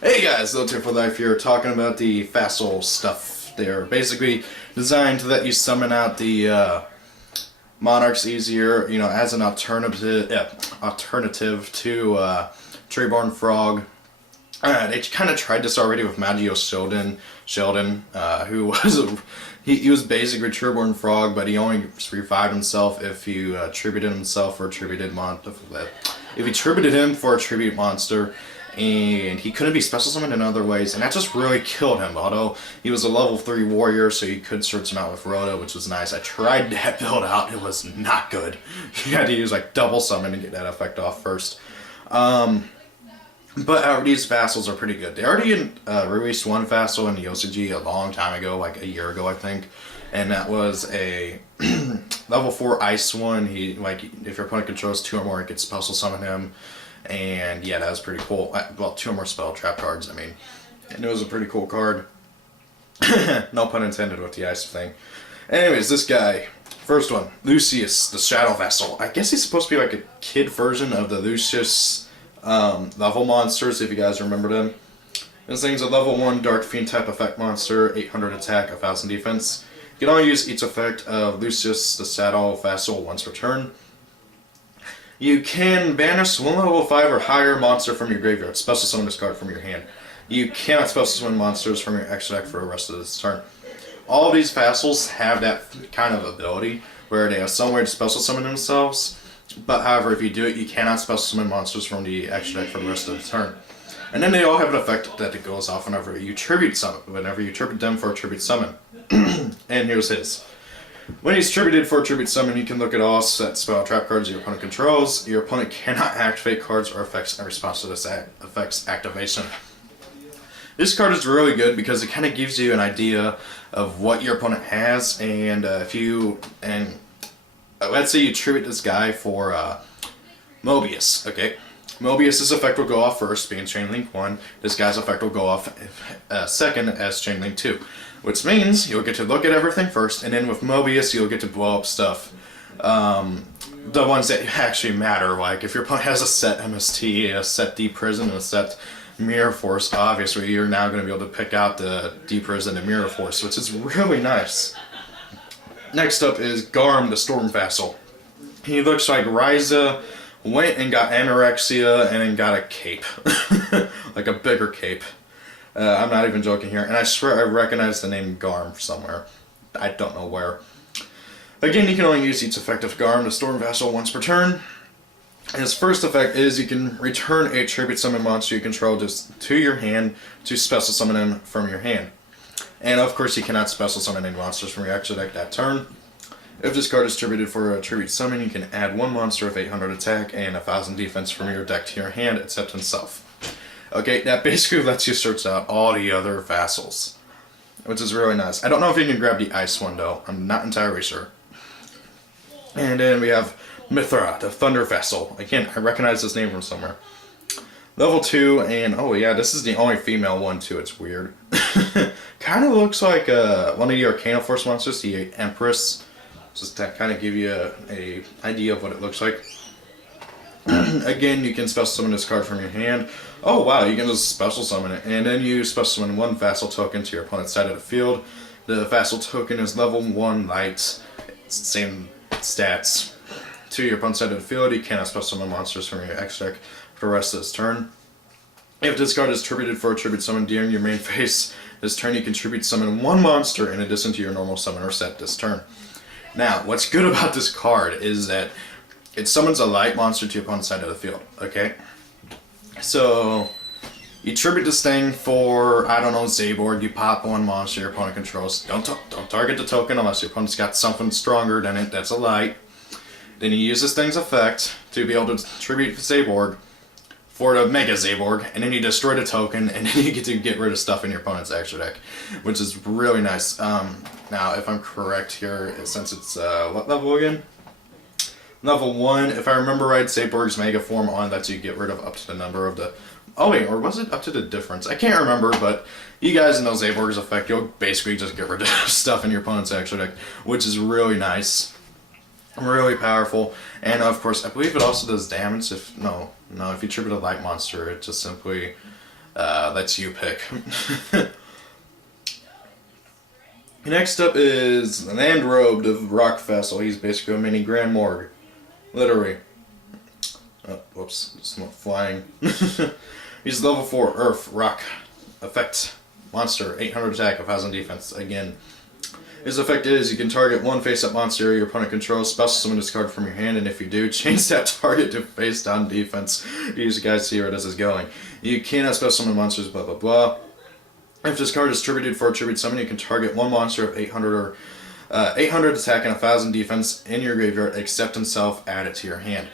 Hey guys, Little for Life here, talking about the Vassal stuff. They're basically designed to let you summon out the Monarchs easier, as an alternative to Treeborn Frog. They kind of tried this already with Magio Sheldon, who he was basically Treeborn Frog, but he only revived himself if you tributed himself or if you tributed him for a tribute monster. And he couldn't be special summoned in other ways, and that just really killed him. Although he was a level 3 warrior, so you could search him out with Rhoda, which was nice. I tried that build out, it was not good. You had to use like double summon to get that effect off first. But these Vassals are pretty good. They already released one Vassal in the OCG a long time ago, like a year ago I think, and that was a level 4 ice one. He if your opponent controls 2 or more, you could special summon him. And yeah, that was pretty cool. Well, 2 or more spell trap cards, and it was a pretty cool card. No pun intended with the ice thing. Anyways, this guy, first one, Lucius, the Shadow Vassal. I guess he's supposed to be like a kid version of the Lucius level monsters, if you guys remember them. This thing's a level 1 Dark Fiend type effect monster, 800 attack, 1000 defense. You can only use each effect of Lucius, the Shadow Vassal, once per turn. You can banish one level 5 or higher monster from your graveyard. Special summon this card from your hand. You cannot special summon monsters from your extra deck for the rest of this turn. All of these Vassals have that kind of ability where they have somewhere to special summon themselves. But however, if you do it, you cannot special summon monsters from the extra deck for the rest of the turn. And then they all have an effect that it goes off whenever you tribute them for a tribute summon. And here's his. When he's tributed for a tribute summon, you can look at all set spell trap cards your opponent controls. Your opponent cannot activate cards or effects in response to this effect's activation. This card is really good because it kind of gives you an idea of what your opponent has, and let's say you tribute this guy for Mobius. Okay, Mobius's effect will go off first, being Chain Link 1. This guy's effect will go off second as Chain Link 2. Which means you'll get to look at everything first, and then with Mobius, you'll get to blow up stuff. The ones that actually matter, like if your opponent has a set MST, a set Deep Prison, and a set Mirror Force, obviously you're now going to be able to pick out the Deep Prison and Mirror Force, which is really nice. Next up is Garm, the Storm Vassal. He looks like Ryza went and got anorexia and then got a cape. Like a bigger cape. I'm not even joking here, and I swear I recognize the name Garm somewhere. I don't know where. Again, you can only use each effect of Garm, the Storm Vassal, once per turn. His first effect is you can return a tribute summon monster you control just to your hand to special summon him from your hand. And of course, you cannot special summon any monsters from your extra deck that turn. If this card is tributed for a tribute summon, you can add 1 monster of 800 attack and 1000 defense from your deck to your hand, except himself. Okay, that basically lets you search out all the other Vassals, which is really nice. I don't know if you can grab the ice one though, I'm not entirely sure. And then we have Mithra, the Thunder Vassal. Again, I recognize this name from somewhere. Level 2, and oh yeah, this is the only female one too, it's weird. Kind of looks like one of the Arcana Force monsters, the Empress. Just to kind of give you a idea of what it looks like. Again, you can special summon this card from your hand. Oh wow, you can just special summon it. And then you special summon 1 Vassal token to your opponent's side of the field. The Vassal token is level 1 light. It's the same stats. To your opponent's side of the field, you cannot special summon monsters from your X deck for the rest of this turn. If this card is tributed for a tribute summon during your main phase this turn, you can tribute summon 1 monster in addition to your normal summoner set this turn. Now, what's good about this card is that it summons a light monster to your opponent's side of the field, okay? So, you tribute this thing for, I don't know, Zaborg, you pop 1 monster your opponent controls. Don't target the token unless your opponent's got something stronger than it that's a light. Then you use this thing's effect to be able to tribute Zaborg for the Mega Zaborg, and then you destroy the token, and then you get to get rid of stuff in your opponent's extra deck, which is really nice. Now, if I'm correct here, since it's, what level again? Level 1, if I remember right, Zaborg's Mega Form on lets you get rid of up to the number of the... Oh wait, or was it up to the difference? I can't remember, but you guys know Zaborg's effect, you'll basically just get rid of stuff in your opponent's extra deck, which is really nice. Really powerful, and of course, I believe it also does damage if... No, if you tribute a light monster, it just simply That's you pick. Next up is an Androbed of Rock Vassal. He's basically a mini Grand Morgue. Literally. Oh, whoops, it's not flying. He's level 4 Earth, Rock, Effect, Monster, 800 attack, 1000 defense. Again, his effect is you can target one face-up monster your opponent controls, special summon this card from your hand, and if you do, change that target to face-down defense. You guys see where this is going. You cannot special summon monsters, blah blah blah. If this card is tributed for a tribute summon, you can target one monster of 800 or 800 attack and 1000 defense in your graveyard, except himself, add it to your hand.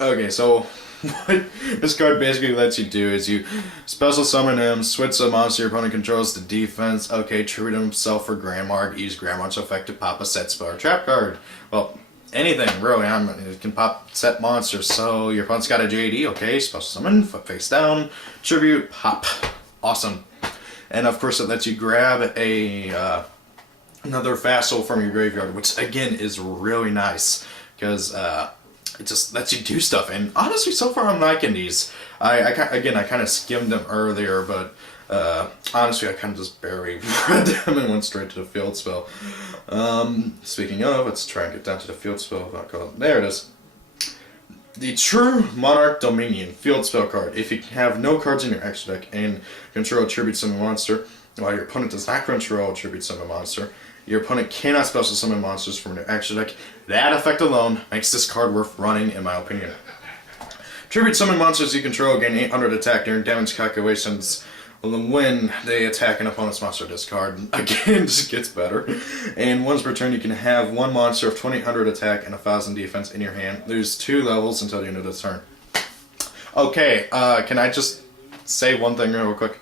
Okay, so what this card basically lets you do is you special summon him, switch a monster your opponent controls to defense. Okay, tribute himself for Grand Mark, use Grand Mark's effect to pop a set spell or trap card. Well, anything really. It can pop set monsters. So your opponent's got a JD. Okay, special summon, face down, tribute, pop. Awesome. And of course, it lets you grab a another Vassal from your graveyard, which again is really nice because it just lets you do stuff. And honestly, so far I'm liking these. I kind of skimmed them earlier, but honestly, I kind of just barely read them and went straight to the field spell. Speaking of, let's try and get down to the field spell. There it is. The True Monarch Dominion field spell card. If you have no cards in your extra deck and control a tribute summon monster, while your opponent does not control a tribute summon monster, your opponent cannot special summon monsters from their extra deck. That effect alone makes this card worth running, in my opinion. Tribute summon monsters you control gain 800 attack during damage calculations when they attack an opponent's monster discard. Again, just gets better. And once per turn, you can have one monster of 2800 attack and 1000 defense in your hand. Lose 2 levels until the end of the turn. Okay, can I just say one thing real quick?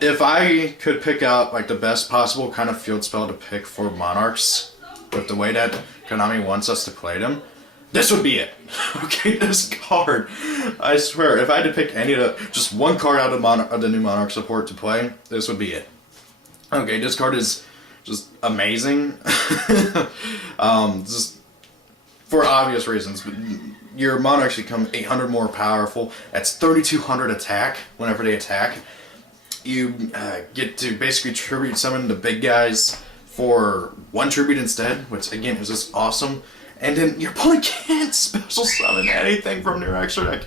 If I could pick out like the best possible kind of field spell to pick for Monarchs, with the way that Konami wants us to play them, this would be it. Okay, this card, I swear, if I had to pick any of the, just one card out of the new Monarch support to play, this would be it. Okay, this card is just amazing. Just for obvious reasons. Your Monarchs become 800 more powerful. That's 3200 attack whenever they attack. You get to basically tribute summon the big guys for 1 tribute instead, which again is just awesome. And then your opponent can't special summon anything from their extra deck.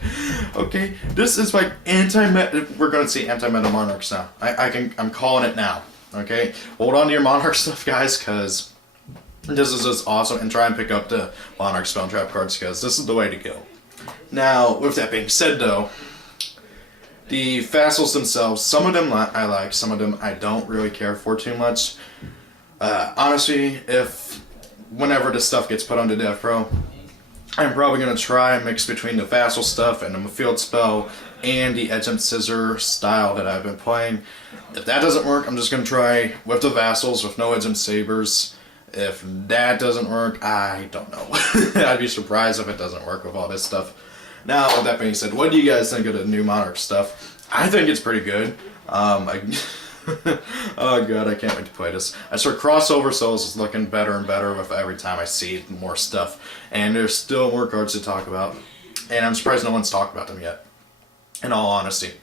Okay, this is like anti-meta. We're gonna see anti-meta Monarchs now. I'm calling it now. Okay, hold on to your Monarch stuff, guys, because this is just awesome. And try and pick up the Monarch spell and trap cards, because this is the way to go. Now, with that being said, though, the Vassals themselves, some of them I like, some of them I don't really care for too much. Honestly, whenever this stuff gets put onto Devpro, I'm probably going to try and mix between the Vassal stuff and the field spell and the Edge and Scissor style that I've been playing. If that doesn't work, I'm just going to try with the Vassals with no Edge and Sabers. If that doesn't work, I don't know. I'd be surprised if it doesn't work with all this stuff. Now, with that being said, what do you guys think of the new Monarch stuff? I think it's pretty good. Oh god, I can't wait to play this. I swear Crossover Souls is looking better and better with every time I see more stuff. And there's still more cards to talk about. And I'm surprised no one's talked about them yet. In all honesty.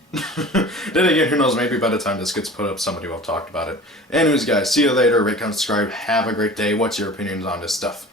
Then again, who knows, maybe by the time this gets put up, somebody will have talked about it. Anyways guys, see you later, rate, comment, subscribe, have a great day. What's your opinions on this stuff?